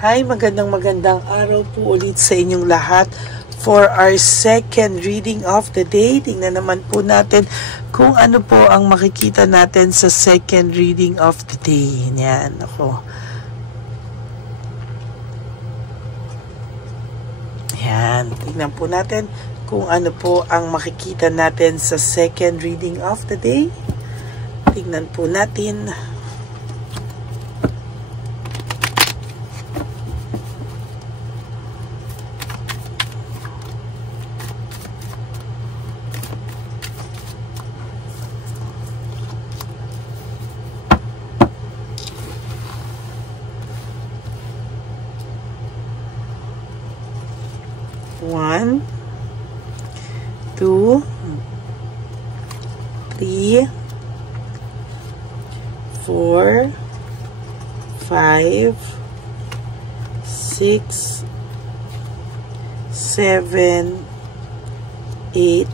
Hi, magandang araw po ulit sa inyong lahat for our second reading of the day. Tingnan naman po natin kung ano po ang makikita natin sa second reading of the day. Yan, ako. Yan, tingnan po natin kung ano po ang makikita natin sa second reading of the day. Tingnan po natin. One, 2, 3, 4, 5, 6, 7, 8,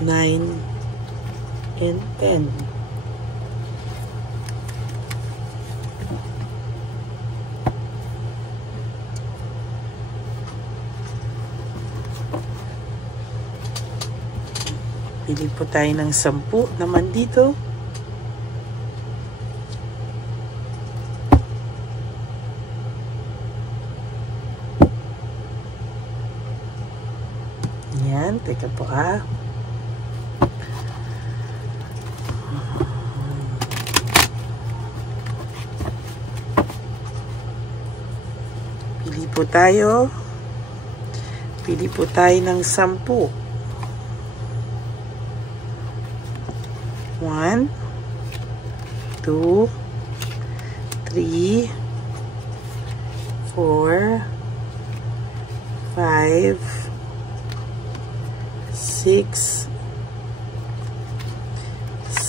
9, and 10. Pili po tayo ng 10 naman dito. Yan, teka po Pili po tayo. Pili po tayo ng 10. 1, 2, 3, 4, 5, 6,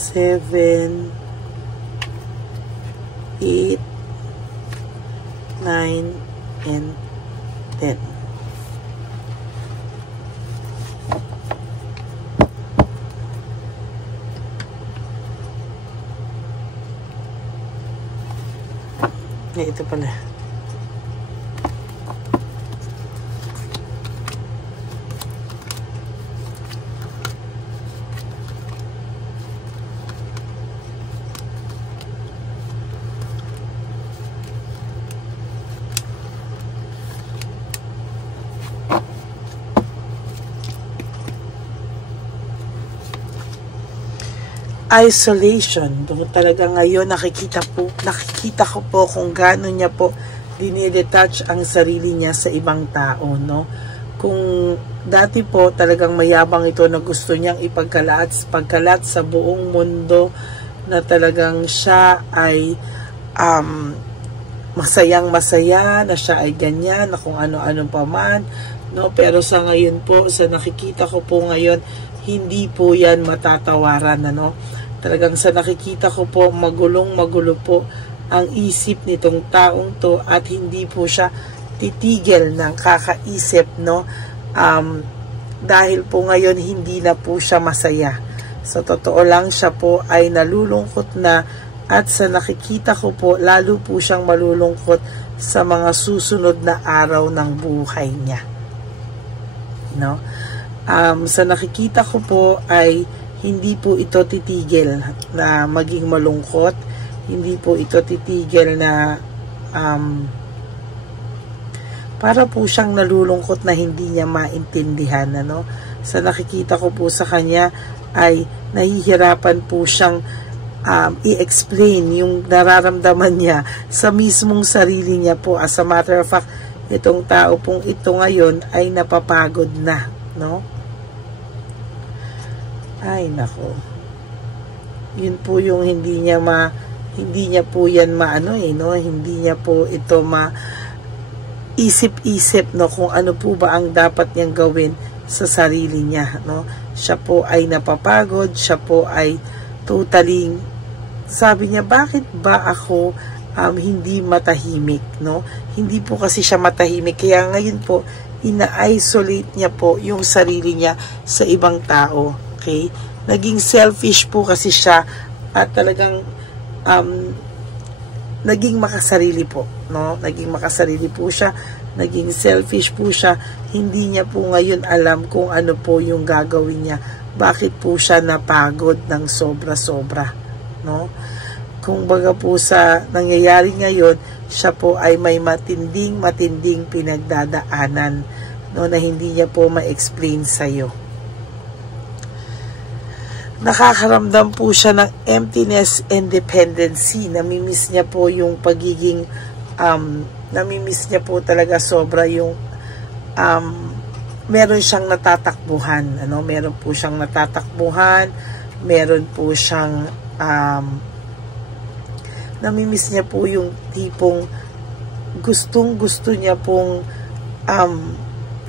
7, 8, 9, and 10. Ito pala. Isolation. Doon talaga ngayon nakikita ko po kung gaano niya po dinidetach ang sarili niya sa ibang tao, no? Kung dati po talagang mayabang ito na gusto niyang pagkalat sa buong mundo, na talagang siya ay masayang-masaya, na siya ay ganyan, na kung ano-ano pa man, no? Pero sa ngayon po, sa nakikita ko po ngayon, hindi po yan matatawaran, ano? Talagang sa nakikita ko po, magulo po ang isip nitong taong to, at hindi po siya titigil ng kakaisip, no? Dahil po ngayon hindi na po siya masaya. Sa totoo lang, siya po ay nalulungkot na, at sa nakikita ko po, lalo po siyang malulungkot sa mga susunod na araw ng buhay niya, no? Sa nakikita ko po ay hindi po ito titigil na maging malungkot. Hindi po ito titigil na para po siyang nalulungkot na hindi niya maintindihan, ano? Sa nakikita ko po sa kanya ay nahihirapan po siyang i-explain yung nararamdaman niya sa mismong sarili niya po. As a matter of fact, itong tao pong ito ngayon ay napapagod na, no? Ay, nako. Yun po yung hindi niya po yan no? Hindi niya po ito isip-isip, no, kung ano po ba ang dapat niyang gawin sa sarili niya, no? Siya po ay napapagod, siya po ay totally, sabi niya, bakit ba ako hindi matahimik, no? Hindi po kasi siya matahimik, kaya ngayon po ina-isolate niya po yung sarili niya sa ibang tao. Okay? Naging selfish po kasi siya, at talagang naging makasarili po, no? Naging makasarili po siya, naging selfish po siya. Hindi niya po ngayon alam kung ano po yung gagawin niya. Bakit po siya napagod ng sobra-sobra, no? Kung baga po sa nangyayari ngayon, siya po ay may matinding pinagdadaanan, no, na hindi niya po ma-explain sa'yo. Nakakaramdam po siya ng emptiness and dependency. Namimiss niya po yung pagiging, namimiss niya po talaga sobra yung, meron siyang natatakbuhan, ano, meron po siyang natatakbuhan, meron po siyang, namimiss niya po yung tipong gustong-gusto niya pong,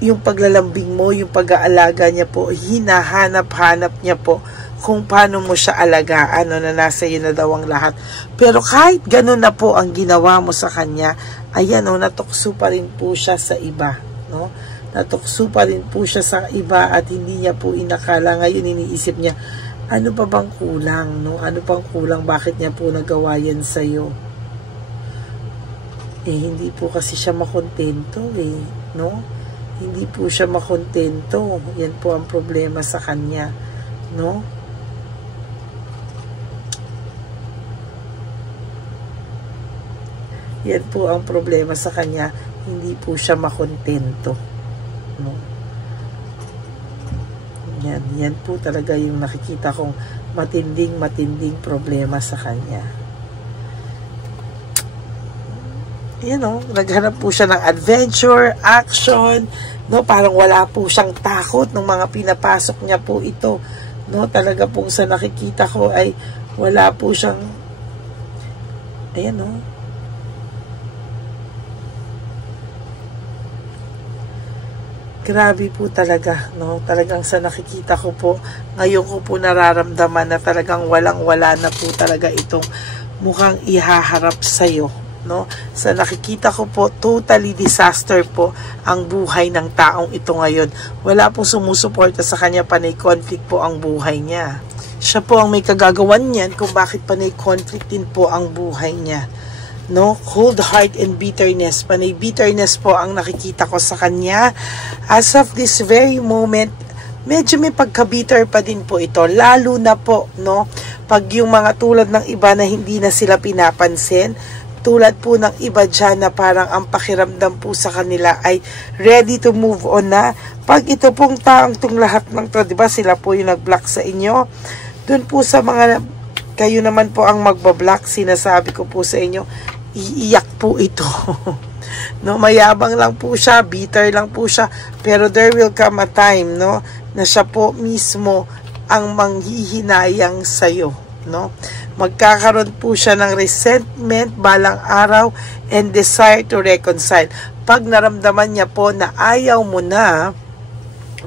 yung paglalambing mo, yung pag-aalaga niya po, hinahanap-hanap niya po kung paano mo siya alagaan, no, na nasa iyo na daw ang lahat. Pero kahit ganun na po ang ginawa mo sa kanya, ayan, no, natukso pa rin po siya sa iba, no? Natukso pa rin po siya sa iba at hindi niya po inakala. Ngayon iniisip niya, ano pa bang kulang, no? Ano pang kulang? Bakit niya po nagawa yan sa iyo? Hindi po kasi siya makontento, no? Hindi po siya makontento. Yan po ang problema sa kanya, no? Yan po ang problema sa kanya, hindi po siya makontento, no? Yan po talaga yung nakikita kong matinding problema sa kanya. Yan, no? Naghanap po siya ng adventure, action, no? Parang wala po siyang takot ng mga pinapasok niya po ito, no? Talaga pong sa nakikita ko ay wala po siyang, ayan, no? Grabe po talaga, no? Talagang sa nakikita ko po, ngayon ko po nararamdaman na talagang walang-wala na po talaga itong mukhang ihaharap sa'yo, no? Sa nakikita ko po, totally disaster po ang buhay ng taong ito ngayon. Wala pong sumusuporta sa kanya, panay conflict po ang buhay niya. Siya po ang may kagagawan niyan kung bakit panay conflict din po ang buhay niya, no? Cold heart and bitterness. Panay bitterness po ang nakikita ko sa kanya. As of this very moment, medyo may pagka-bitter pa din po ito. Lalo na po, no? Pag yung mga tulad ng iba na hindi na sila pinapansin, tulad po ng iba dyan na parang ang pakiramdam po sa kanila ay ready to move on na. Pag ito pong taong itong lahat ng to, diba sila po yung nag-block sa inyo, dun po sa mga, kayo naman po ang magbablock, sinasabi ko po sa inyo, iiyak po ito. No, mayabang lang po siya, bitter lang po siya, pero there will come a time, no, na siya po mismo ang manghihinayang sa'yo, no? Magkakaroon po siya ng resentment balang araw and desire to reconcile. Pag naramdaman niya po na ayaw mo na,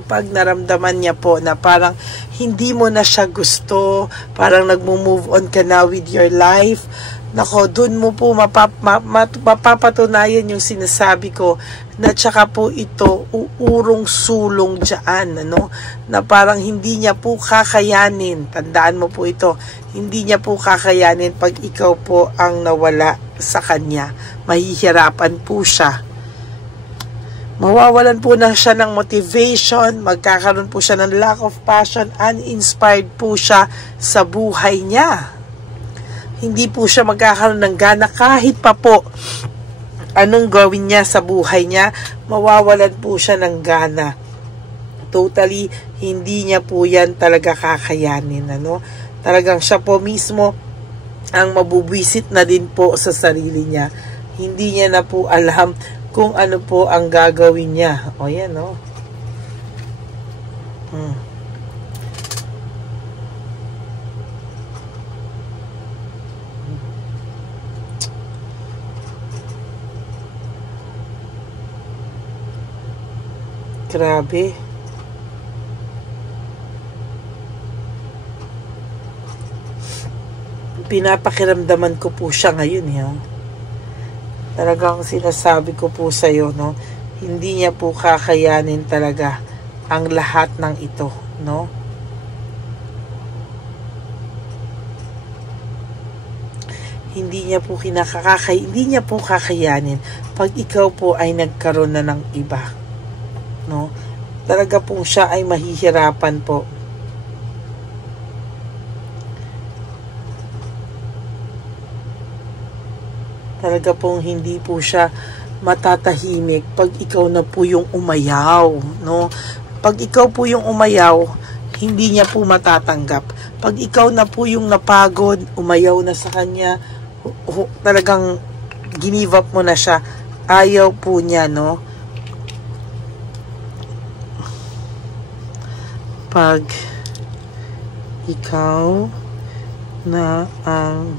pag naramdaman niya po na parang hindi mo na siya gusto, parang nagmo-move on ka na with your life, nako, dun mo po mapapatunayan yung sinasabi ko na tsaka po ito uurong sulong dyan, ano? Na parang hindi niya po kakayanin. Tandaan mo po ito, hindi niya po kakayanin pag ikaw po ang nawala sa kanya. Mahihirapan po siya. Mawawalan po na siya ng motivation, magkakaroon po siya ng lack of passion, uninspired po siya sa buhay niya. Hindi po siya magkakaroon ng gana kahit pa po anong gawin niya sa buhay niya, mawawalan po siya ng gana. Totally, hindi niya po yan talaga kakayanin, ano? Talagang siya po mismo ang mabubwisit na din po sa sarili niya. Hindi niya na po alam kung ano po ang gagawin niya. O yan, no? Grabe. Pinapakiramdaman ko po siya ngayon, Talagang sinasabi ko po sa iyo, no? Hindi niya po kakayanin talaga ang lahat ng ito, no? Hindi hindi niya po hindi niya po kakayanin pag ikaw po ay nagkaroon na ng iba, no? Talaga po siya ay mahihirapan po. Talaga pong hindi po siya matatahimik pag ikaw na po yung umayaw, no? Pag ikaw po yung umayaw, hindi niya po matatanggap. Pag ikaw na po yung napagod, umayaw na sa kanya, talagang give up mo na siya, ayaw po niya, no? Pag ikaw na ang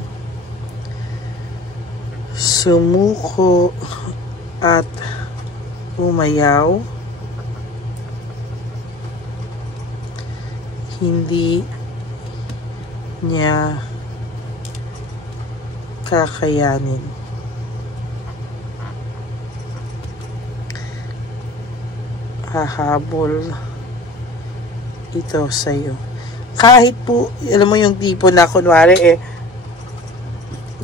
sumuko at umayaw, hindi niya kakayanin. Hahabol ito sa'yo. Kahit po, alam mo yung tipo na kunwari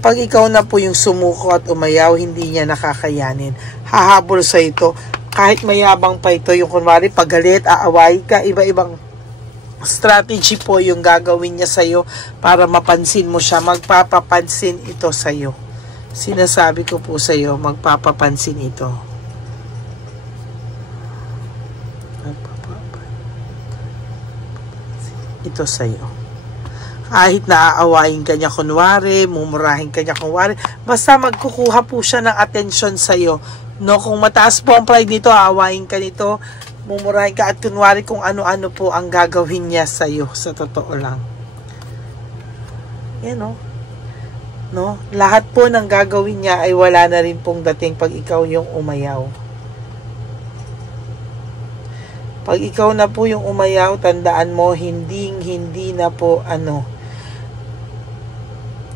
pag ikaw na po yung sumuko at umayaw, hindi niya nakakayanin. Hahabol sa ito. Kahit mayabang pa ito, yung kunwari pagalit, aaway ka, iba-ibang strategy po yung gagawin niya sa'yo para mapansin mo siya. Magpapapansin ito sa'yo. Sinasabi ko po sa'yo, magpapapansin ito. Ito sa'yo. Kahit naaawain ka niya kunwari, mumurahin ka niya kunwari, basta magkukuha po siya ng atensyon sa'yo. No, kung mataas po ang pride nito, aawain ka nito, mumurahin ka at kunwari kung ano-ano po ang gagawin niya sa'yo, sa totoo lang. Yan o. No? Lahat po ng gagawin niya ay wala na rin pong dating pag ikaw yung umayaw. Pag ikaw na po yung umayaw, tandaan mo, hindi na po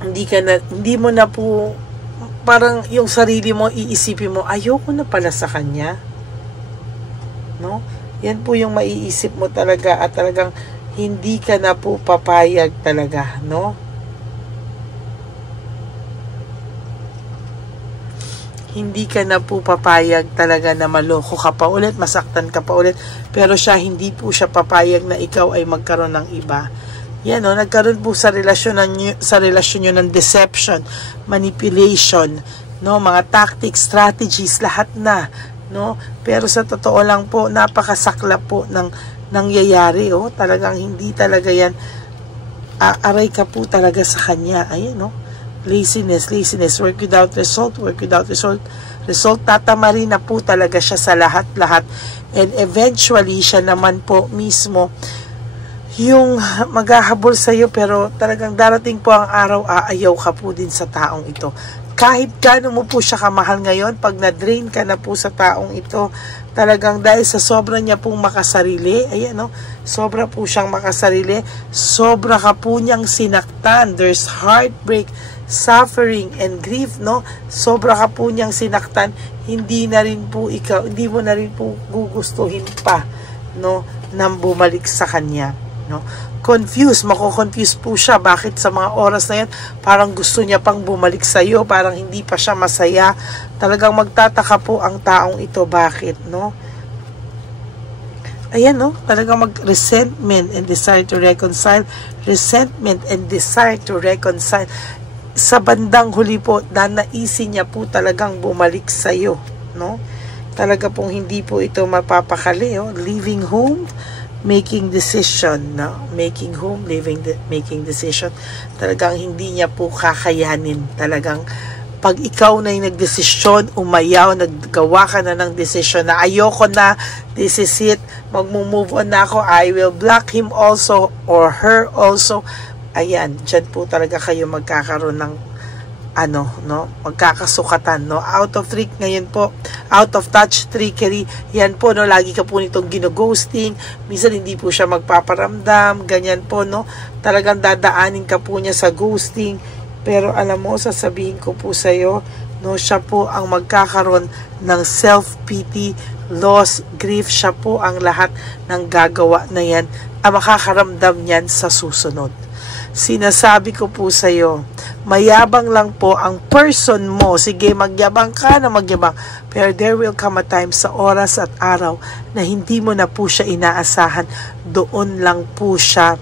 hindi mo na po, parang yung sarili mo, iisipin mo, ayoko na pala sa kanya. No? Yan po yung maiisip mo talaga at talagang hindi ka na po papayag talaga, no? Hindi ka na po papayag talaga na maloko ka pa ulit, masaktan ka pa ulit, pero siya, hindi po siya papayag na ikaw ay magkaroon ng iba. Yan o, nagkaroon po sa relasyon nyo ng deception, manipulation, no, mga tactics, strategies, lahat na, no? Pero sa totoo lang po, napakasaklap po ng nangyayari, oh. Talagang hindi talaga yan, aray ka po talaga sa kanya. Ayan, no? Laziness, work without result, result, tatama rin na po talaga siya sa lahat-lahat. And eventually, siya naman po mismo yung maghahabol sa iyo, pero talagang darating po ang araw, aayaw ka po din sa taong ito. Kahit gaano mo po siya kamahal ngayon, pag na-drain ka na po sa taong ito, talagang dahil sa sobra niya pong makasarili, ayan no, sobra po siyang makasarili, sobra ka po niyang sinaktan, there's heartbreak, suffering and grief, no? Sobra ka po niyang sinaktan, hindi mo na rin po gugustuhin pa, no, nang bumalik sa kanya, no? Mako-confuse po siya, bakit sa mga oras na yan, parang gusto niya pang bumalik sa iyo, parang hindi pa siya masaya, talagang magtataka po ang taong ito, bakit, no? Ayan, no? Talagang resentment and desire to reconcile, sa bandang huli po, nanaisin niya po talagang bumalik sa iyo, no? Talaga pong hindi po ito mapapakali, oh. Leaving home, making decision, no? Making decision. Talagang hindi niya po kakayanin. Talagang pag ikaw na yung nagdesisyon, umayaw, naggawa ka na ng desisyon na ayoko na, this is it, magmumove on na ako, I will block him also or her also. Ayan, dyan po talaga kayo magkakaroon ng magkakasukatan, no? Out of trick ngayon po, out of touch, trickery, yan po, no? Lagi ka po nitong gino-ghosting, minsan hindi po siya magpaparamdam, ganyan po, no? Talagang dadaanin ka po niya sa ghosting, pero alam mo, sasabihin ko po sa'yo, no? Siya po ang magkakaroon ng self-pity, loss, grief, siya po ang lahat ng gagawa na yan, ang makakaramdam niyan sa susunod. Sinasabi ko po sa'yo, mayabang lang po ang person mo. Sige, magyabang ka na magyabang. Pero there will come a time sa oras at araw na hindi mo na po siya inaasahan. Doon lang po siya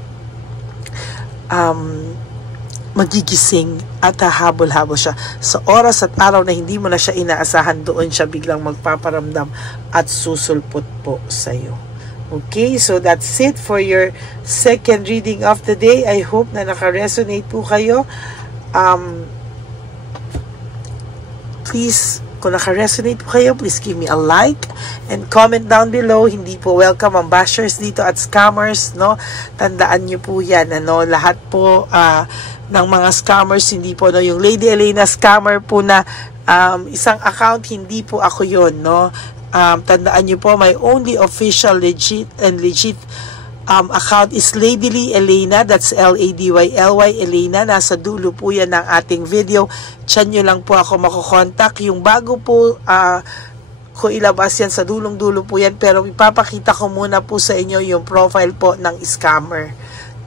magigising at hahabol-habol siya. Sa oras at araw na hindi mo na siya inaasahan, doon siya biglang magpaparamdam at susulpot po sa'yo. Okay, so that's it for your second reading of the day. I hope na naka-resonate po kayo. Please, kung naka-resonate po kayo, please give me a like and comment down below. Hindi po welcome ang bashers dito at scammers, no? Tandaan nyo po yan, ano? Lahat po ng mga scammers, hindi po, no? Yung Lady Elena scammer po na isang account, hindi po ako yun, no? Tandaan nyo po, my only official legit account is Lady Lee Elena. That's Ladyly Elena. Nasa dulo po yan ng ating video. Diyan nyo lang po ako makukontak. Yung bago po ko ilabas yan, sa dulong-dulo po yan. Pero ipapakita ko muna po sa inyo yung profile po ng scammer.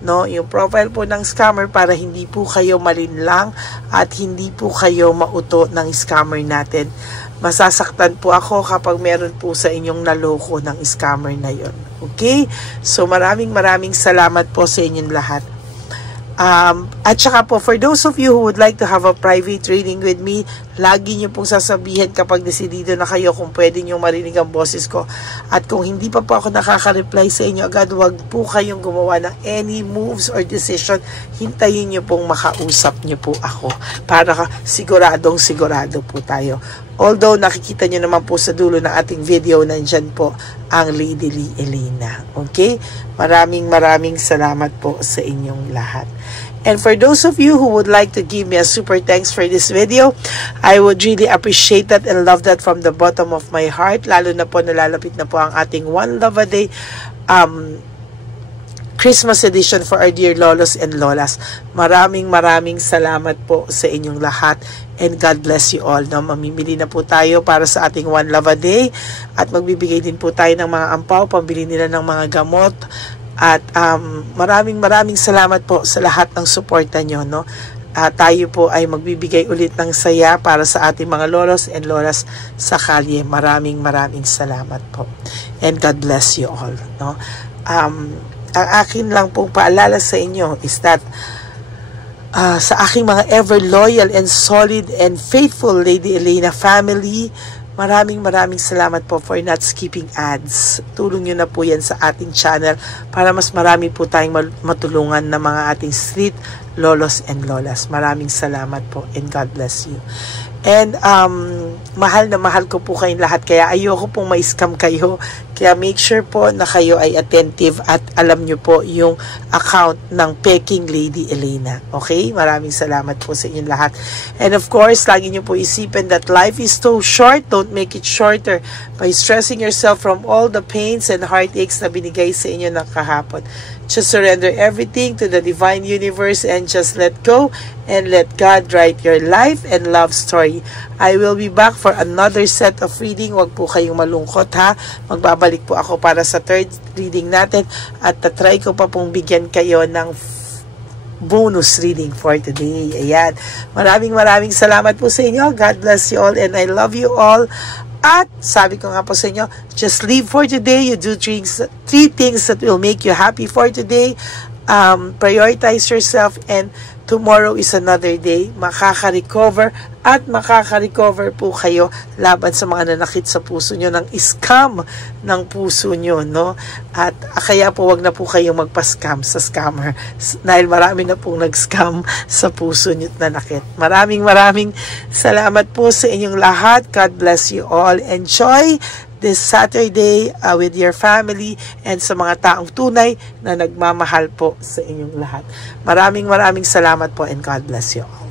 No, yung profile po ng scammer para hindi po kayo malinlang at hindi po kayo mauto ng scammer natin. Masasaktan po ako kapag meron po sa inyong naloko ng scammer na yon. Okay? So maraming salamat po sa inyong lahat. At saka po, for those of you who would like to have a private reading with me, lagi nyo pong sasabihin kapag desidido na kayo kung pwede nyo marinig ang boses ko. At kung hindi pa po ako nakaka-reply sa inyo agad, wag po kayong gumawa ng any moves or decision. Hintayin nyo pong makausap nyo po ako para siguradong sigurado po tayo. Although nakikita nyo naman po sa dulo ng ating video, nandyan po ang Lady Lee Elena. Okay? Maraming salamat po sa inyong lahat. And for those of you who would like to give me a super thanks for this video, I would really appreciate that and love that from the bottom of my heart. Lalo na po nalalapit na po ang ating One Love a Day Christmas edition for our dear lolos and lolas. Maraming salamat po sa inyong lahat. And God bless you all. No? Mamimili na po tayo para sa ating One Love a Day. At magbibigay din po tayo ng mga ampaw, pambili nila ng mga gamot. At maraming salamat po sa lahat ng suporta nyo. No? Tayo po ay magbibigay ulit ng saya para sa ating mga lolos and lolas sa kalye. Maraming salamat po. And God bless you all. No? Ang akin lang pong paalala sa inyo is that sa aking mga ever loyal and solid and faithful Lady Elena family, maraming salamat po for not skipping ads. Tulong nyo na po yan sa ating channel para mas marami po tayong matulungan ng mga ating street lolos and lolas. Maraming salamat po and God bless you. And mahal na mahal ko po kayong lahat, kaya ayoko pong ma-scam kayo. Kaya make sure po na kayo ay attentive at alam nyo po yung account ng Peking Lady Elena. Okay? Maraming salamat po sa inyong lahat. And of course, lagi nyo po isipin that life is so short. Don't make it shorter by stressing yourself from all the pains and heartaches na binigay sa inyo ng kahapon. Just surrender everything to the divine universe and just let go and let God write your life and love story. I will be back for another set of reading. Huwag po kayong malungkot, ha. Magbabalik po ako para sa third reading natin at try ko pa pong bigyan kayo ng bonus reading for today. Ayan. Maraming salamat po sa inyo. God bless you all and I love you all. At sabi ko nga po sa inyo, just live for today. You do three things that will make you happy for today. Prioritize yourself and tomorrow is another day. Makaka-recover at makaka-recover po kayo laban sa mga nanakit sa puso nyo, ng scam ng puso nyo, no? At kaya po wag na po kayong magpa-scam sa scammer dahil marami na pong nag-scam sa puso nyo at nanakit. Maraming salamat po sa inyong lahat. God bless you all. Enjoy this Saturday with your family and sa mga taong tunay na nagmamahal po sa inyong lahat. Maraming salamat po and God bless you all.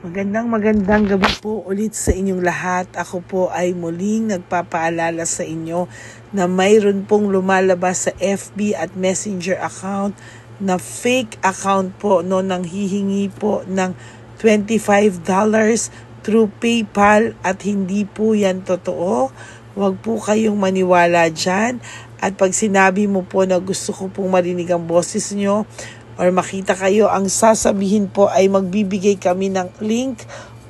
Magandang gabi po ulit sa inyong lahat. Ako po ay muling nagpapaalala sa inyo na mayroon pong lumalabas sa FB at Messenger account na fake account po, no, nang hihingi po ng $25 through PayPal at hindi po yan totoo. Huwag po kayong maniwala dyan. At pag sinabi mo po na gusto ko pong marinig ang boses nyo or makita kayo, ang sasabihin po ay magbibigay kami ng link,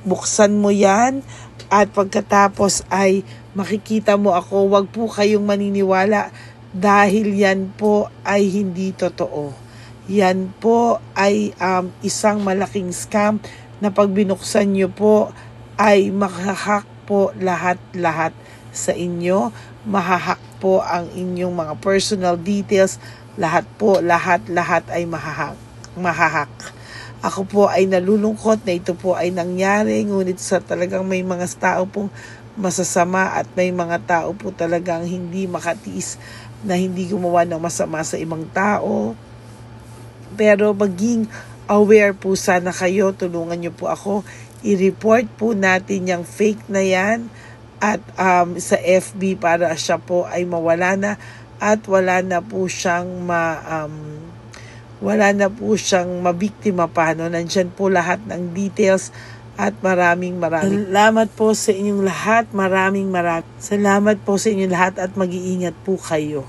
buksan mo yan, at pagkatapos ay makikita mo ako. Wag po kayong maniniwala dahil yan po ay hindi totoo. Yan po ay isang malaking scam na pag binuksan nyo po ay mahahack po lahat-lahat sa inyo. Mahahack po ang inyong mga personal details. Lahat ay mahahack. Ako po ay nalulungkot na ito po ay nangyari, ngunit sa talagang may mga tao pong masasama at may mga tao po talagang hindi makatiis na hindi gumawa ng masama sa ibang tao. Pero maging aware po sana kayo, tulungan niyo po ako, i-report po natin yung fake na yan at sa FB para siya po ay mawala na at wala na po siyang mabiktima pa. No? Nandyan po lahat ng details at maraming salamat po sa inyong lahat. Maraming salamat po sa inyong lahat at mag-iingat po kayo.